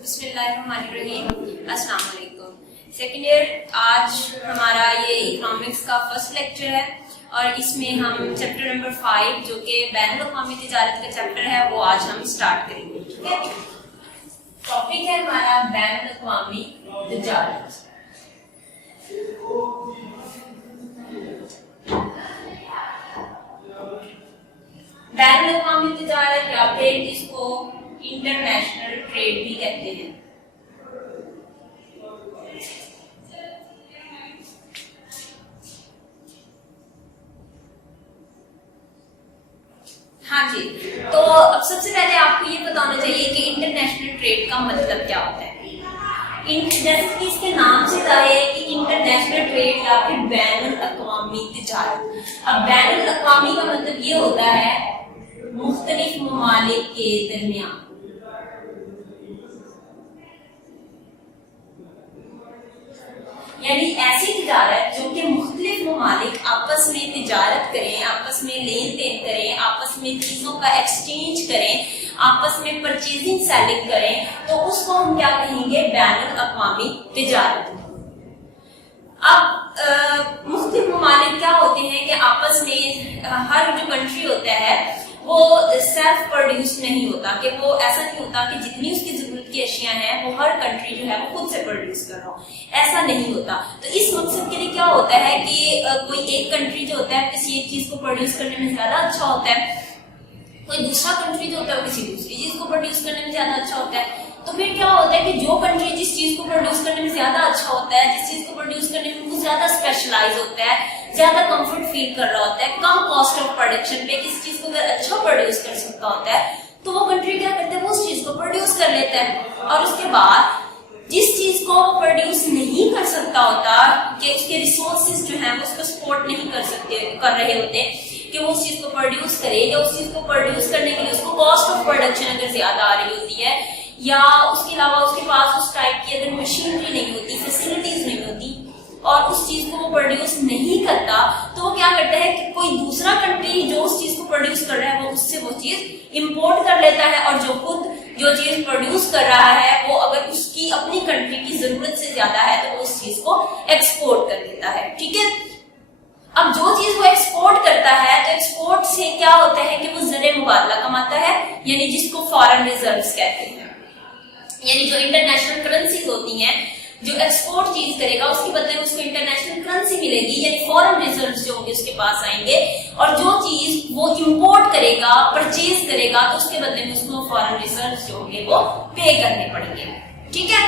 बिस्मिल्लाहिर्रहमानिर्रहीम। अस्सलाम वालेकुम। सेकेंड ईयर आज हमारा ये इकोनॉमिक्स का फर्स्ट लेक्चर है और इसमें हम चैप्टर नंबर 5 जो कि बैनुल अक़वामी तिजारत का चैप्टर है वो आज हम स्टार्ट करेंगे। ठीक है, टॉपिक है हमारा बैनुल अक़वामी तिजारत। बैनुल अक़वामी तिजारत या फिर इसको इंटरनेशनल ट्रेड भी कहते हैं। हाँ जी, तो अब सबसे पहले आपको ये पता होना चाहिए कि इंटरनेशनल ट्रेड का मतलब क्या होता है। जैसे कि इसके नाम से जाहिर है कि इंटरनेशनल ट्रेड या फिर बैनुल अक़वामी तिजारत। अब बैनुल अक़वामी का मतलब ये होता है मुख्तलिफ ममालिक के दरमियान। यानी ऐसी तिजारत जो कि मुख्तलिफ ममालिक आपस में तिजारत करें, आपस में लेन देन करें, आपस में चीजों का एक्सचेंज करें, आपस में परचेजिंग सेलिंग करें, तो उसको हम क्या कहेंगे, बैनुल अक़वामी तिजारत। अब मुख्तलिफ ममालिक क्या होते हैं कि आपस में हर जो कंट्री होता है वो सेल्फ प्रोड्यूस नहीं होता, कि वो ऐसा नहीं होता कि जितनी उसकी जरूरत की अशिया हैं वो हर कंट्री जो है वो खुद से प्रोड्यूस कर रहा हो, ऐसा नहीं होता। तो इस मकसद के लिए क्या होता है कि कोई एक कंट्री जो होता है किसी एक चीज को प्रोड्यूस करने में ज्यादा अच्छा होता है, कोई दूसरा कंट्री जो होता है किसी दूसरी चीज को प्रोड्यूस करने में ज्यादा अच्छा होता है। तो फिर क्या होता है कि जो कंट्री जिस चीज को प्रोड्यूस करने में ज्यादा अच्छा होता है, जिस चीज को प्रोड्यूस करने में वो ज्यादा स्पेशलाइज होता है, ज्यादा कंफर्ट फील कर रहा होता है, कम कॉस्ट ऑफ प्रोडक्शन पे किस चीज को अगर अच्छा प्रोड्यूस कर सकता होता है, तो वो कंट्री क्या करता है, वो उस चीज को प्रोड्यूस कर लेता है। और उसके बाद जिस चीज को वो प्रोड्यूस नहीं कर सकता होता, कि उसके रिसोर्सेज जो है वो उसको सपोर्ट नहीं कर रहे होते कि वो उस चीज को प्रोड्यूस करे, या उस चीज को प्रोड्यूस करने के लिए उसको कॉस्ट ऑफ प्रोडक्शन अगर ज्यादा आ रही होती है, या उसके अलावा उसके पास उस टाइप की अगर मशीनरी नहीं होती, फैसिलिटीज नहीं होती, और उस चीज को वो प्रोड्यूस नहीं करता, तो वो क्या करता है कि कोई दूसरा कंट्री जो उस चीज को प्रोड्यूस कर रहा है वो उससे वो चीज इंपोर्ट कर लेता है, और जो खुद जो चीज प्रोड्यूस कर रहा है वो अगर उसकी अपनी कंट्री की जरूरत से ज्यादा है तो वो उस चीज को एक्सपोर्ट कर देता है। ठीक है, अब जो चीज वो एक्सपोर्ट करता है तो एक्सपोर्ट से क्या होता है कि वो ज़र मुबादला कमाता है, यानी जिसको फॉरेन रिजर्व्स कहते हैं। यानी जो इंटरनेशनल करेंसीज होती हैं, जो एक्सपोर्ट चीज करेगा उसके बदले में उसको इंटरनेशनल करेंसी मिलेगी, यानी फॉरेन रिजर्व्स जो होंगे उसके पास आएंगे, और जो चीज वो इंपोर्ट करेगा, परचेज करेगा, तो उसके बदले में उसको फॉरेन रिजर्व्स जो होंगे वो पे करने पड़ेंगे। ठीक है,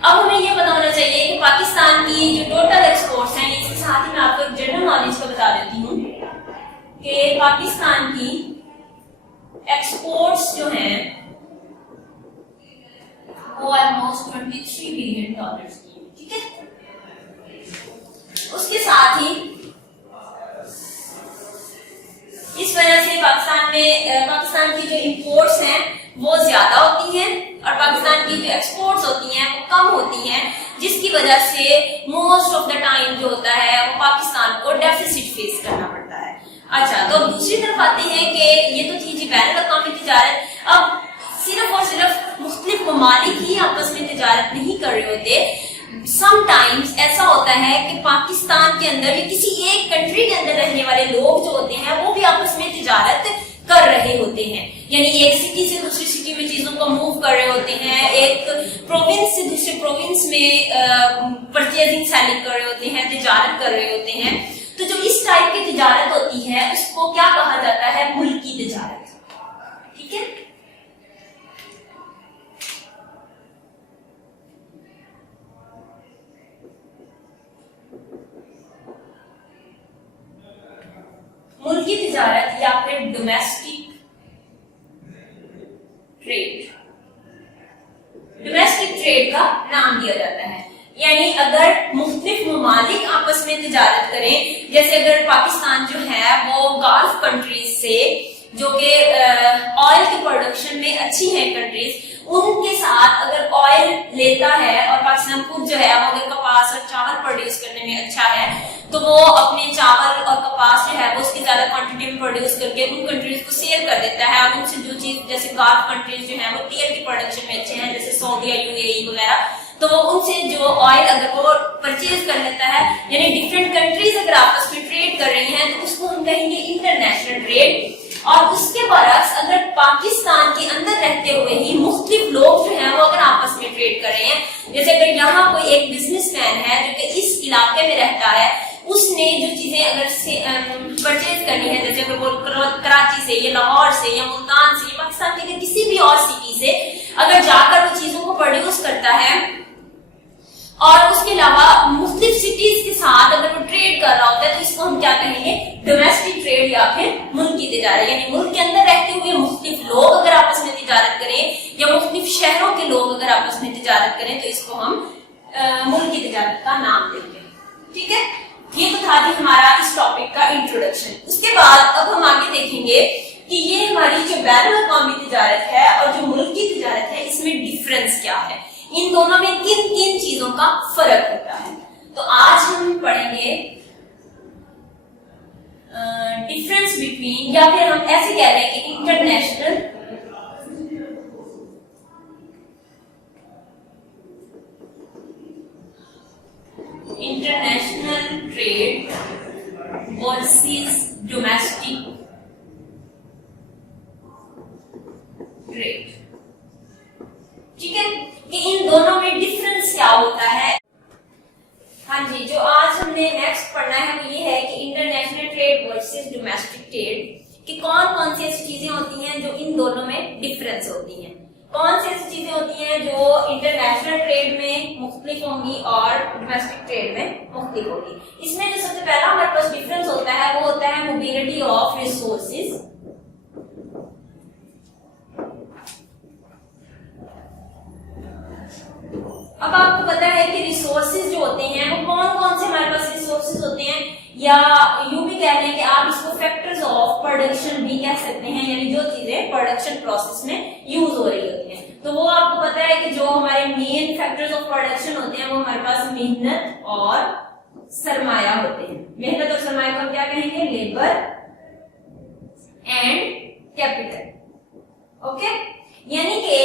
अब हमें ये पता होना चाहिए कि पाकिस्तान की जो टोटल एक्सपोर्ट्स हैं, इसके साथ ही मैं आपको एक जनरल नॉलेज का बता देती हूँ कि पाकिस्तान की एक्सपोर्ट्स जो हैं वो ऑलमोस्ट $23 बिलियन की। ठीक है, उसके साथ ही इस वजह से पाकिस्तान की जो इंपोर्ट्स हैं वो ज्यादा होती हैं और पाकिस्तान की जो एक्सपोर्ट्स होती हैं वो कम होती हैं, जिसकी वजह से मोस्ट ऑफ द टाइम जो होता है वो पाकिस्तान को डेफिसिट फेस करना पड़ता है। अच्छा, तो दूसरी तरफ आते हैं कि ये तो थी जी बैनुल अक़वामी तिजारत। अब सिर्फ और सिर्फ मुख्तलिफ ममालिक ही आपस में तिजारत नहीं कर रहे होते, समटाइम्स ऐसा होता है कि पाकिस्तान के अंदर या किसी एक कंट्री के अंदर रहने वाले लोग जो होते हैं वो भी आपस में तिजारत कर रहे होते हैं, यानी एक सिटी से दूसरी सिटी में चीजों को मूव कर रहे होते हैं, एक प्रोविंस से दूसरे प्रोविंस में परचेजिंग सेलिंग कर रहे होते हैं, तिजारत कर रहे होते हैं। तो जो इस टाइप की तिजारत होती है उसको क्या कहा जाता है, मुल्की तिजारत। ठीक है, मुल्की तिजारत या फिर डोमेस्टिक ट्रेड, डोमेस्टिक ट्रेड का नाम दिया जाता है। यानी अगर मुख्तलिफ ममालिक आपस में तिजारत करें, जैसे अगर पाकिस्तान जो है वो गल्फ कंट्रीज से जो कि ऑयल के प्रोडक्शन में अच्छी है कंट्रीज, उनके साथ अगर ऑयल लेता है और पाकिस्तान खुद जो है वो अगर कपास और चावल प्रोड्यूस करने में अच्छा है तो वो अपने चावल और कपास जो है वो उसकी ज्यादा क्वांटिटी में प्रोड्यूस करके उन कंट्रीज को सेल कर देता है। और उनसे जो चीज जैसे गल्फ कंट्रीज जो है वो तेल की प्रोडक्शन में अच्छे हैं, जैसे सऊदी, यूएई वगैरह, तो उनसे जो ऑयल अगर वो परचेज कर लेता है, यानी डिफरेंट कंट्रीज अगर आपस में ट्रेड कर रही हैं, तो उसको हम कहेंगे इंटरनेशनल ट्रेड। और उसके बरक्स अगर पाकिस्तान के अंदर रहते हुए ही मुख्तलिफ लोग जो हैं वो अगर आपस में ट्रेड कर रहे हैं, जैसे अगर यहाँ कोई एक बिजनेसमैन है जो कि इस इलाके में रहता है, उसने जो चीजें अगर परचेज करनी है, जैसे अगर वो कराची से या लाहौर से या मुल्तान से या पाकिस्तान के किसी भी और सिटी से अगर जाकर वो चीजों को प्रोड्यूस करता है, और उसके अलावा मुख्तलिफ सिटीज के साथ अगर वो ट्रेड कर रहा होता है, तो इसको हम क्या कहेंगे, डोमेस्टिक ट्रेड या फिर मुल्की तिजारत। यानी मुल्क के अंदर रहते हुए मुख्तलिफ लोग अगर आपस में तिजारत करें या मुख्तलिफ शहरों के लोग अगर आपस में तिजारत करें, तो इसको हम मुल्की तिजारत का नाम देंगे। ठीक है, ये तो था जी हमारा इस टॉपिक का इंट्रोडक्शन। उसके बाद अब हम आगे देखेंगे कि ये हमारी जो बैनुल अक़वामी तिजारत है और जो मुल्की तिजारत है, इसमें डिफरेंस क्या है, इन दोनों में किन किन चीजों का फर्क होता है। तो आज हम पढ़ेंगे डिफरेंस बिटवीन, या फिर हम ऐसे कह रहे हैं कि international trade versus domestic trade. ठीक है, कि इन दोनों में डिफरेंस क्या होता है। हाँ जी, जो आज हमने नेक्स्ट पढ़ना है वो ये है कि international trade versus domestic trade, कि कौन कौन सी ऐसी चीजें होती हैं जो इन दोनों में डिफरेंस होती हैं, कौन सी ऐसी चीजें होती हैं जो इंटरनेशनल ट्रेड में मुख्तलिफ होंगी और डोमेस्टिक ट्रेड में मुख्तलिफ होगी। इसमें जो सबसे पहला हमारे पास डिफरेंस होता है वो होता है मोबिलिटी ऑफ रिसोर्सेज। अब आपको पता है कि रिसोर्सेज जो होते हैं वो कौन कौन से हमारे पास रिसोर्सेज होते हैं, या यूं भी कह रहे हैं कि आप इसको फैक्टर्स ऑफ प्रोडक्शन भी कह सकते हैं, यानी जो चीजें प्रोडक्शन प्रोसेस में यूज हो रही होती हैं। तो वो आपको पता है कि जो हमारे मेन फैक्टर्स ऑफ प्रोडक्शन होते हैं वो हमारे पास मेहनत और सरमाया होते हैं। मेहनत और सरमाया को हम क्या कहेंगे, लेबर एंड कैपिटल। ओके, यानी कि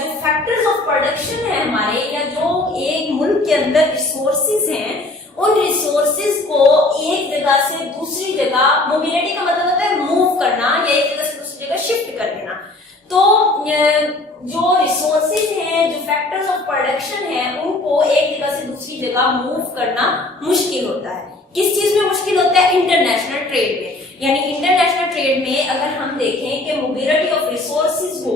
जो फैक्टर्स ऑफ प्रोडक्शन है हमारे, या जो एक मुल्क के अंदर रिसोर्सेज हैं, उन रिसोर्सेज को एक जगह से दूसरी जगह, मोबिलिटी का मतलब होता है मूव करना या एक जगह से दूसरी जगह शिफ्ट कर देना। तो जो रिसोर्सेज हैं, जो फैक्टर्स ऑफ प्रोडक्शन है, उनको एक जगह से दूसरी जगह मूव करना मुश्किल होता है। किस चीज में मुश्किल होता है, इंटरनेशनल ट्रेड में। यानी इंटरनेशनल ट्रेड में अगर हम देखें कि मोबिलिटी ऑफ रिसोर्सेज को,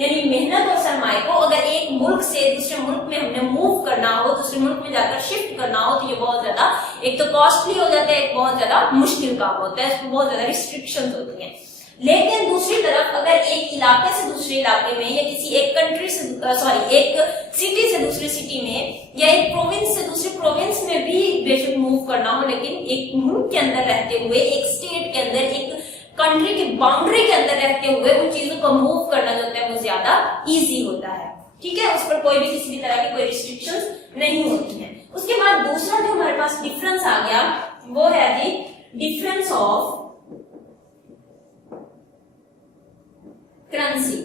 यानी मेहनत और सरमाए को अगर एक मुल्क से दूसरे मुल्क में हमने मूव करना हो, दूसरे मुल्क में जाकर शिफ्ट करना हो, तो ये बहुत ज्यादा एक तो कॉस्टली हो जाता है, एक बहुत ज्यादा मुश्किल काम होता है, इसमें बहुत ज्यादा रिस्ट्रिक्शंस होती हैं। लेकिन दूसरी तरफ अगर एक इलाके से दूसरे इलाके में, या किसी एक कंट्री से एक सिटी से दूसरी सिटी में, या एक प्रोविंस से दूसरे प्रोविंस में भी बेशक मूव करना हो, लेकिन एक मुल्क के अंदर रहते हुए, एक स्टेट के अंदर, एक कंट्री की बाउंड्री के अंदर रहते हुए उन चीजों को मूव करना जो होता है वो ज्यादा इजी होता है। ठीक है, उस पर कोई भी किसी भी तरह की कोई रिस्ट्रिक्शंस नहीं होती है। उसके बाद दूसरा जो हमारे पास डिफरेंस आ गया वो है जी difference of currency.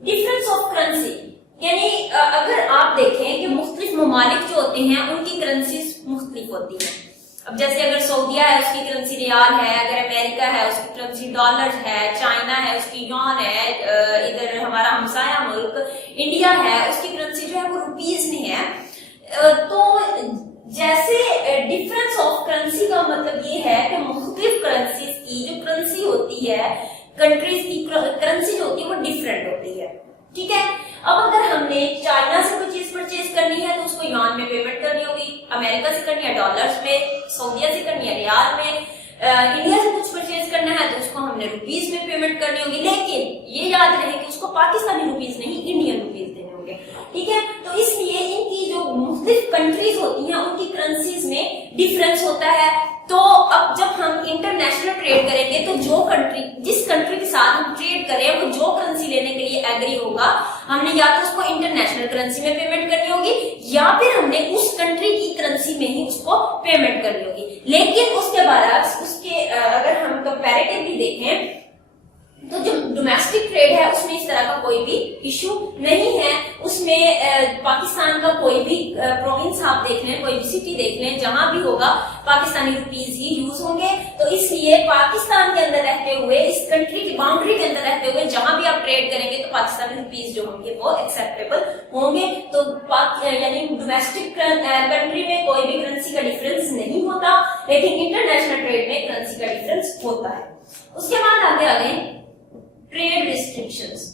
Difference of currency, यानी अगर आप देखें कि मुख्तलिफ ममालिक जो होते हैं उनकी करेंसीज मुख्तलिफ होती हैं। अब जैसे अगर सऊदिया है उसकी करेंसी रियाल है, अगर अमेरिका है उसकी करेंसी डॉलर है, चाइना है उसकी यॉन है, इधर हमारा हमसाया मुल्क इंडिया है उसकी करेंसी जो है वो रुपीज में है। तो जैसे डिफरेंस ऑफ करेंसी का मतलब ये है कि मुख्तलिफ करेंसीज की जो करेंसी होती है, कंट्रीज की करेंसी जो होती है वो डिफरेंट होती है। ठीक है, अब अगर हमने चाइना से कोई चीज परचेज करनी है तो उसको यॉन में पेमेंट करनी होगी, अमेरिका से करनी है डॉलर्स में, सऊदिया से करनी है रियाल में, इंडिया से कुछ परचेज करना है तो उसको हमने रुपीज में पेमेंट करनी होगी। लेकिन ये याद रहे कि उसको पाकिस्तानी रुपीज नहीं, इंडियन रुपीज देने होंगे। ठीक है, तो इसलिए इनकी जो मुख्तलिफ कंट्रीज होती हैं उनकी करेंसीज में डिफरेंस होता है। तो अब जब हम इंटरनेशनल ट्रेड करेंगे तो जो कंट्री, जिस कंट्री के साथ हम ट्रेड करें वो जो करेंसी लेने के लिए एग्री होगा, हमने या तो उसको इंटरनेशनल करेंसी में पेमेंट करनी होगी या फिर हमने उस कंट्री की करेंसी में ही उसको पेमेंट करनी होगी। लेकिन उसके बाद उसके अगर हम कंपैरेटिवली देखें इशू नहीं है। उसमें पाकिस्तान का कोई भी प्रोविंस आप देख लें, कोई भी सिटी देख लें, जहां भी होगा पाकिस्तानी रुपीज ही यूज होंगे। तो इसलिए पाकिस्तान के अंदर रहते हुए, इस कंट्री की बाउंड्री के अंदर रहते हुए जहां भी आप ट्रेड करेंगे तो पाकिस्तानी रुपीज जो होंगे वो एक्सेप्टेबल होंगे। तो यानी डोमेस्टिक कंट्री में कोई भी करेंसी का डिफरेंस नहीं होता, लेकिन इंटरनेशनल ट्रेड में करेंसी का डिफरेंस होता है। उसके बाद आगे आ गए ट्रेड रिस्ट्रिक्शंस।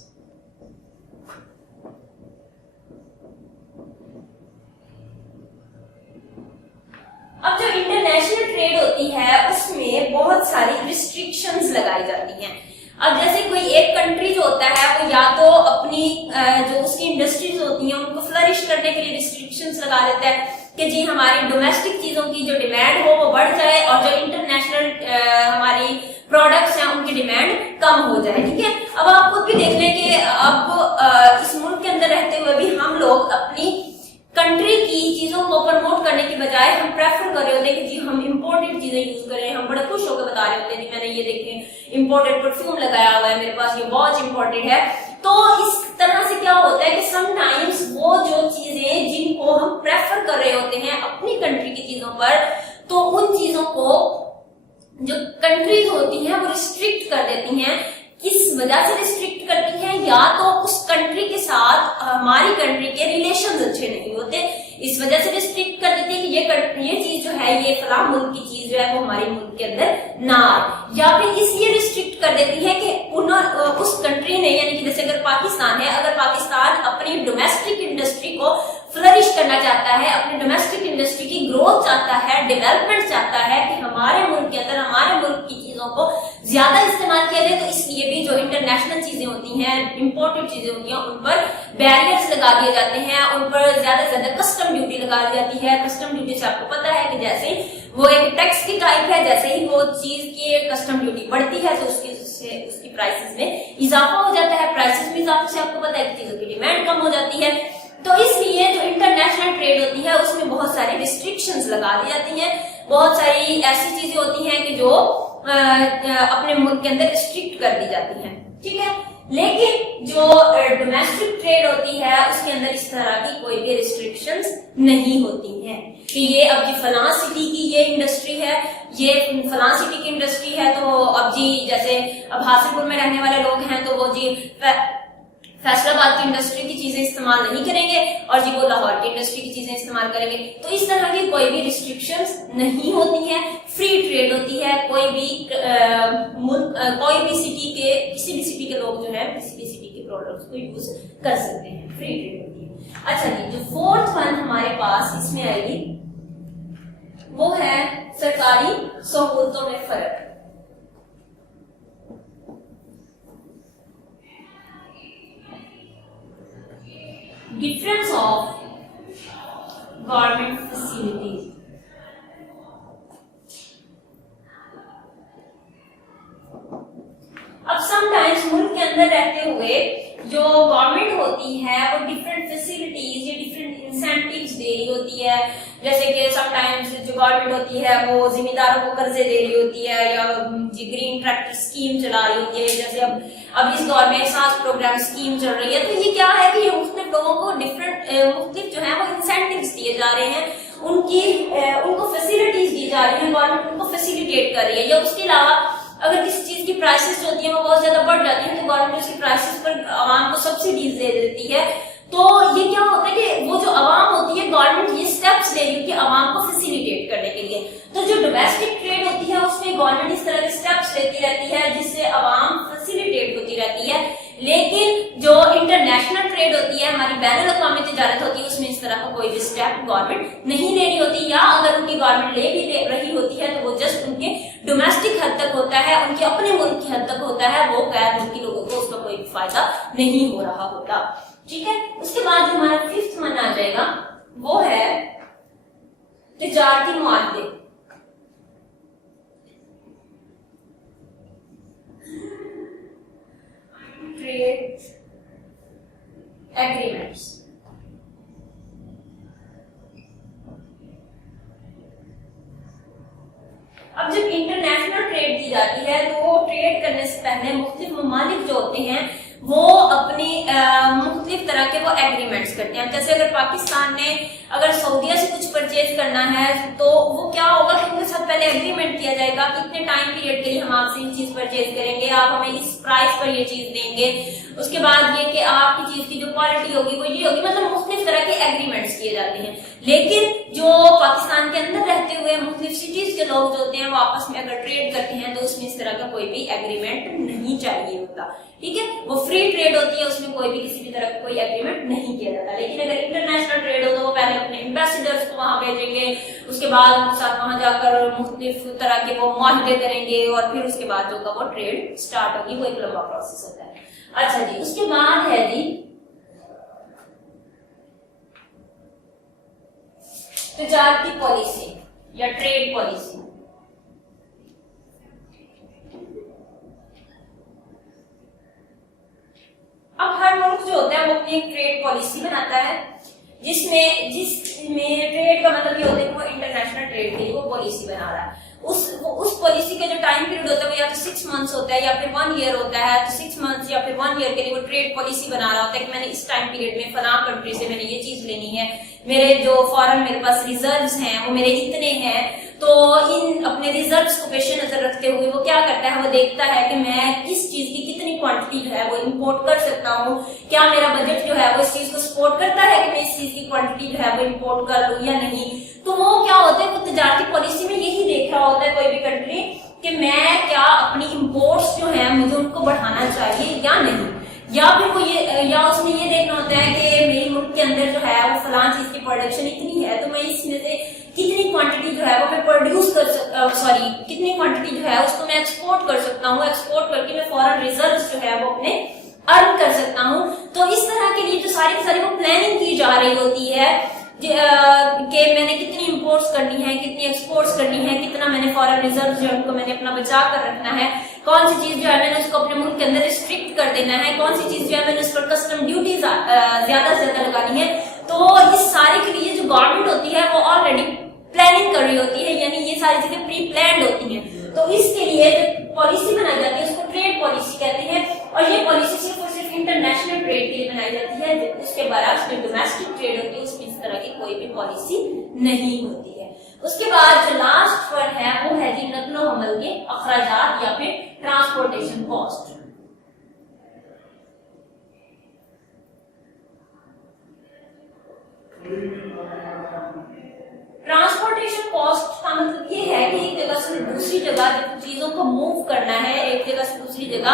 अब जो इंटरनेशनल ट्रेड होती है उसमें बहुत सारी रिस्ट्रिक्शंस लगाई जाती हैं। अब जैसे कोई एक कंट्री जो होता है वो या तो अपनी जो उसकी इंडस्ट्रीज होती हैं उनको फ्लरिश करने के लिए रिस्ट्रिक्शंस लगा देता है कि जी हमारी डोमेस्टिक चीजों की जो डिमांड हो वो बढ़ जाए और जो इंटरनेशनल हमारी प्रोडक्ट्स हैं उनकी डिमांड कम हो जाए। ठीक है, अब आप खुद भी देख लें कि अब इस मुल्क के अंदर रहते हुए भी हम लोग अपनी कंट्री की चीजों को प्रमोट करने की बजाय हम प्रेफर कर रहे होते हैं कि जी हम इंपोर्टेड चीजें यूज करें। हम बड़े खुश होकर बता रहे होते हैं जी मैंने ये देखें इंपोर्टेड परफ्यूम लगाया हुआ है, मेरे पास ये वॉच इंपोर्टेड है। तो इस तरह से क्या होता है कि समटाइम्स वो जो चीजें जिनको हम प्रेफर कर रहे होते हैं अपनी कंट्री की चीजों पर, तो उन चीजों को जो कंट्रीज होती हैं वो रिस्ट्रिक्ट कर देती हैं। किस वजह से रिस्ट्रिक्ट करती हैं? या तो उस कंट्री के साथ हमारी कंट्री के रिलेशंस अच्छे नहीं होते, इस वजह से रिस्ट्रिक्ट कर देती है कि ये चीज जो है, ये फलां मुल्क की चीज जो है वो हमारे मुल्क के अंदर ना आए। या फिर इसलिए रिस्ट्रिक्ट कर देती है कि उस कंट्री ने, यानी कि जैसे अगर पाकिस्तान है, अगर पाकिस्तान अपनी डोमेस्टिक इंडस्ट्री को फ्लरिश करना चाहता है, अपनी डोमेस्टिक इंडस्ट्री की ग्रोथ चाहता है, डेवलपमेंट चाहता है कि हमारे मुल्क के अंदर हमारे मुल्क की चीजों को ज्यादा इस्तेमाल किया जाए, तो इसलिए भी जो इंटरनेशनल चीजें होती हैं, इंपोर्टेड चीजें होती हैं, उन पर बैरियर्स लगा दिए जाते हैं, उन पर ज्यादा से ज्यादा कस्टम ड्यूटी लगा दी जाती है। कस्टम ड्यूटी से आपको पता है कि जैसे वो एक टैक्स की टाइप है, जैसे ही वो चीज की कस्टम ड्यूटी बढ़ती है तो उसकी प्राइसेस में इजाफा हो जाता है। प्राइसेस में इजाफे से आपको पता है कि चीजों की डिमांड कम हो जाती है। तो इसलिए जो इंटरनेशनल ट्रेड होती है उसमें बहुत सारी रिस्ट्रिक्शंस लगा दी जाती हैं। बहुत सारी ऐसी चीजें होती हैं कि जो अपने मुल्क के अंदर रिस्ट्रिक्ट कर दी जाती हैं। ठीक है, लेकिन जो डोमेस्टिक ट्रेड होती है उसके अंदर इस तरह की कोई भी रिस्ट्रिक्शंस नहीं होती हैं कि ये अब जी फलां सिटी की ये इंडस्ट्री है, ये फलां सिटी की इंडस्ट्री है, तो अब जी जैसे अब हासिलपुर में रहने वाले लोग हैं तो वो जी फैसलाबाद की इंडस्ट्री की चीजें इस्तेमाल नहीं करेंगे और जी वो लाहौर की इंडस्ट्री की चीजें इस्तेमाल करेंगे। तो इस तरह की कोई भी रिस्ट्रिक्शंस नहीं होती हैं, फ्री ट्रेड होती है। कोई भी सिटी के, किसी भी सिटी के लोग जो है किसी भी सिटी के प्रोडक्ट्स को यूज कर सकते हैं, फ्री ट्रेड होती है। अच्छा जी, जो फोर्थ वन हमारे पास इसमें आएगी वो है सरकारी सहूलतों में फर्क। Difference of government facilities। अब समटाइम्स मुल्क के अंदर रहते हुए जो गवर्नमेंट होती है वो डिफरेंट फैसिलिटीज या डिफरेंट इंसेंटिव्स दे रही होती है। जैसे कि समटाइम्स जो गवर्नमेंट होती है वो जिम्मेदारों को कर्जे दे रही होती है या ग्रीन ट्रैक्टर स्कीम चला रही होती है। जैसे अब इस दौर में एहसास प्रोग्राम स्कीम चल रही है, तो ये क्या है कि ये मुख्तलिफ लोगों को डिफरेंट मुख्तलिफ जो है वो इंसेंटिव्स दिए जा रहे हैं, उनको फैसिलिटीज दी जा रही है, गवर्नमेंट उनको फैसिलिटेट कर रही है। या उसके अलावा अगर किसी चीज की प्राइसेस जो होती है वो बहुत ज्यादा बढ़ जाती है तो गवर्नमेंट उसकी प्राइसेस पर आवाम को सब्सिडीज दे देती है। तो ये क्या होता है कि वो जो आवाम होती है, गवर्नमेंट ये स्टेप्स ले रही है कि आवाम को फैसिलिटेट करने के लिए। तो जो डोमेस्टिक ट्रेड होती है उसमें गवर्नमेंट इस तरह के स्टेप्स लेती रहती है जिससे आवाम फैसिलिटेट होती रहती है। लेकिन जो इंटरनेशनल ट्रेड होती है, हमारी बैनुल अक़वामी तिजारत होती है, उसमें इस तरह का कोई भी स्टेप गवर्नमेंट नहीं ले रही होती, या अगर उनकी गवर्नमेंट ले भी रही होती है तो वो जस्ट उनके डोमेस्टिक हद तक होता है, उनके अपने मुल्क की हद तक होता है, वो गैर मुल्की लोगों को उसका कोई फायदा नहीं हो रहा होता। ठीक है, उसके बाद हमारा फिफ्थ वन आ जाएगा वो है तिजारती मुआहदे। Trade agreements. अब जब इंटरनेशनल ट्रेड की जाती है तो ट्रेड करने से पहले मुख्तलिफ ममालिक जो होते हैं वो अपनी मुख्तलिफ तरह के वो एग्रीमेंट्स करते हैं। जैसे अगर पाकिस्तान ने अगर सऊदीया से कुछ परचेज करना है तो वो क्या होगा कि उनके साथ पहले एग्रीमेंट किया जाएगा कि इतने टाइम पीरियड के लिए हम आपसे ये चीज परचेज करेंगे, आप हमें इस प्राइस पर ये चीज देंगे। उसके बाद ये कि आपकी चीज की जो क्वालिटी होगी वो ये होगी, मतलब मुख्तलिफ तरह के एग्रीमेंट्स किए जाते हैं। लेकिन जो पाकिस्तान के अंदर रहते हुए मुख्तलिफ सिटीज के लोग जो होते हैं वो आपस में अगर ट्रेड करते हैं तो उसमें इस तरह का कोई भी एग्रीमेंट नहीं चाहिए होता, ठीक है। वो फ्री ट्रेड होती है, उसमें कोई भी किसी भी तरह का कोई एग्रीमेंट नहीं किया जाता। लेकिन अगर इंटरनेशनल ट्रेड हो तो वो पहले अपने एम्बेसडर्स को वहां भेजेंगे, उसके बाद उनके साथ वहां जाकर मुख्तलिफ तरह के वो मुआहदे करेंगे और फिर उसके बाद जो वो ट्रेड स्टार्ट होगी। वो एक लंबा प्रोसेस होता है। अच्छा जी, उसके बाद है जी तजारती पॉलिसी या ट्रेड पॉलिसी। अब हर मुल्क जो होता है वो अपनी एक ट्रेड पॉलिसी बनाता है जिसमें ट्रेड का मतलब ये होता है कि वो इंटरनेशनल ट्रेड के लिए वो पॉलिसी बना रहा है। उस पॉलिसी का जो टाइम पीरियड होता है वो या तो 6 मंथ्स होता है या फिर 1 ईयर होता है। तो 6 मंथ्स या फिर 1 ईयर के लिए वो ट्रेड पॉलिसी बना रहा होता है कि मैंने इस टाइम पीरियड में फलां कंट्री से मैंने ये चीज लेनी है, मेरे जो फॉरेन मेरे पास रिजर्व्स हैं वो मेरे इतने हैं। तो इन अपने रिजर्व्स को पेश नजर रखते हुए वो क्या करता है, वो देखता है कि मैं किस चीज की कितनी क्वांटिटी जो है वो इंपोर्ट कर सकता हूँ, क्या मेरा बजट जो है वो इस चीज को सपोर्ट करता है कि मैं इस चीज की क्वांटिटी जो है वो इंपोर्ट कर लूं या नहीं। तो वो क्या होता है, वो तजारती पॉलिसी में यही देख रहा होता है कोई भी कंट्री कि मैं क्या अपनी इंपोर्ट्स जो है मुझे उनको बढ़ाना चाहिए या नहीं, या फिर वो ये या उसमें ये देखना होता है कि मेरे मुल्क के अंदर जो है वो फलां चीज की प्रोडक्शन इतनी है तो मैं इसमें से कितनी क्वांटिटी जो है वो मैं प्रोड्यूस कर सकता कितनी क्वांटिटी जो है उसको मैं एक्सपोर्ट कर सकता हूँ, एक्सपोर्ट करके मैं फॉरेन रिजर्व्स जो है वो अपने अर्न कर सकता हूँ। तो इस तरह के लिए जो सारी की सारी वो प्लानिंग की जा रही होती है कि मैंने कितनी इंपोर्ट्स करनी है, कितनी एक्सपोर्ट्स करनी है, कितना मैंने फॉरेन रिजर्व जो है उनको मैंने अपना बचा कर रखना है, कौन सी चीज जो है मैंने उसको अपने मुल्क के अंदर रिस्ट्रिक्ट कर देना है, कौन सी चीज जो है मैंने उस पर कस्टम ड्यूटी ज्यादा से ज्यादा लगानी है। तो इस सारे के लिए जो गवर्नमेंट होती है वो ऑलरेडी प्लानिंग कर रही होती है, यानी ये सारी चीजें प्री प्लान्ड होती हैं। तो इसके लिए जो पॉलिसी बनाई जाती है उसको ट्रेड पॉलिसी कहते हैं। और ये पॉलिसी सिर्फ और सिर्फ इंटरनेशनल ट्रेड के लिए बनाई जाती है। उसके बरअक्स जो डोमेस्टिक ट्रेड होती है उसमें इस तरह की कोई भी पॉलिसी नहीं होती है। उसके बाद जो लास्ट वन है वो है जी नकलो हमल के अखराजात या फिर ट्रांसपोर्टेशन कॉस्ट। ट्रांसपोर्टेशन कॉस्ट का मतलब ये है कि एक जगह से दूसरी जगह जब चीजों को मूव करना है, एक जगह से दूसरी जगह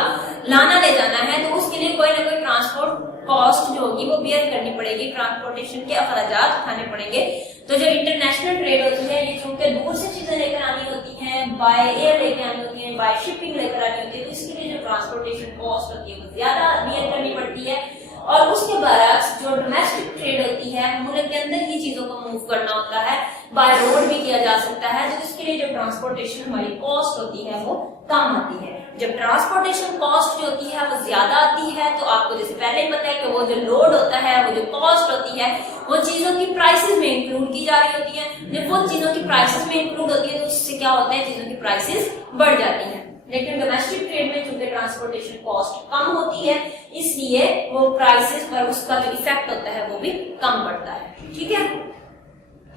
लाना ले जाना है, तो उसके लिए कोई ना कोई ट्रांसपोर्ट कॉस्ट जो होगी वो बेयर करनी पड़ेगी, ट्रांसपोर्टेशन के अखराजात उठाने पड़ेंगे। तो जो इंटरनेशनल ट्रेड होती है ये चूंकि दूर से चीजें लेकर आनी होती हैं, बाय एयर लेकर आनी होती है, बाय शिपिंग लेकर आनी होती है, तो इसके लिए जो ट्रांसपोर्टेशन कॉस्ट होती है वो ज्यादा बेयर करनी पड़ती है। और उसके बरअक्स जो डोमेस्टिक ट्रेड होती है मुल्क के अंदर ही चीजों को मूव करना होता है, बाय रोड भी किया जा सकता है, तो इसके लिए जो ट्रांसपोर्टेशन हमारी कॉस्ट होती है वो कम आती है। जब ट्रांसपोर्टेशन कॉस्ट जो होती है वो ज्यादा आती है तो आपको जैसे पहले ही पता है कि वो जो लोड होता है, वो जो कॉस्ट होती है वो चीजों की प्राइसेस में इंक्लूड की जा रही होती है। जब वो चीजों की प्राइसेस में इंक्लूड होती है तो उससे क्या होता है, चीजों की प्राइसेस बढ़ जाती है। लेकिन डोमेस्टिक ट्रेड में चूंकि ट्रांसपोर्टेशन कॉस्ट कम होती है इसलिए वो प्राइसेस पर उसका जो इफेक्ट होता है वो भी कम पड़ता है। ठीक है,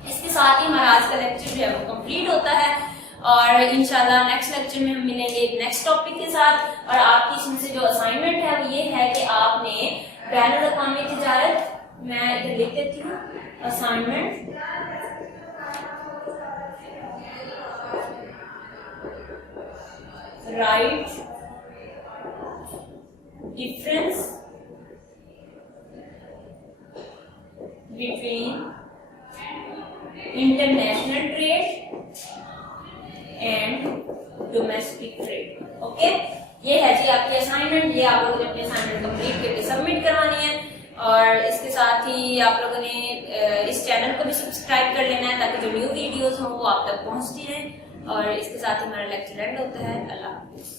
इसके साथ ही हमारा आज का लेक्चर जो है वो कंप्लीट होता है और इंशाल्लाह नेक्स्ट लेक्चर में हम मिलेंगे एक नेक्स्ट टॉपिक के साथ। और आपकी इसमें से जो असाइनमेंट है वो ये है कि आपने बैनुल अक़वामी तिजारत, मैं इधर लिख देती हूँ assignment, write difference between international trade and domestic trade। Okay, ये है जी आपकी असाइनमेंट। ये आप लोगों ने अपनी असाइनमेंट कंप्लीट करके सबमिट करवानी है और इसके साथ ही आप लोगों ने इस चैनल को भी सब्सक्राइब कर लेना है ताकि जो न्यू वीडियोस हों वो आप तक पहुंचती रहें। और इसके साथ ही हमारा लेक्चर एंड होता है। अल्लाह हाफिज़।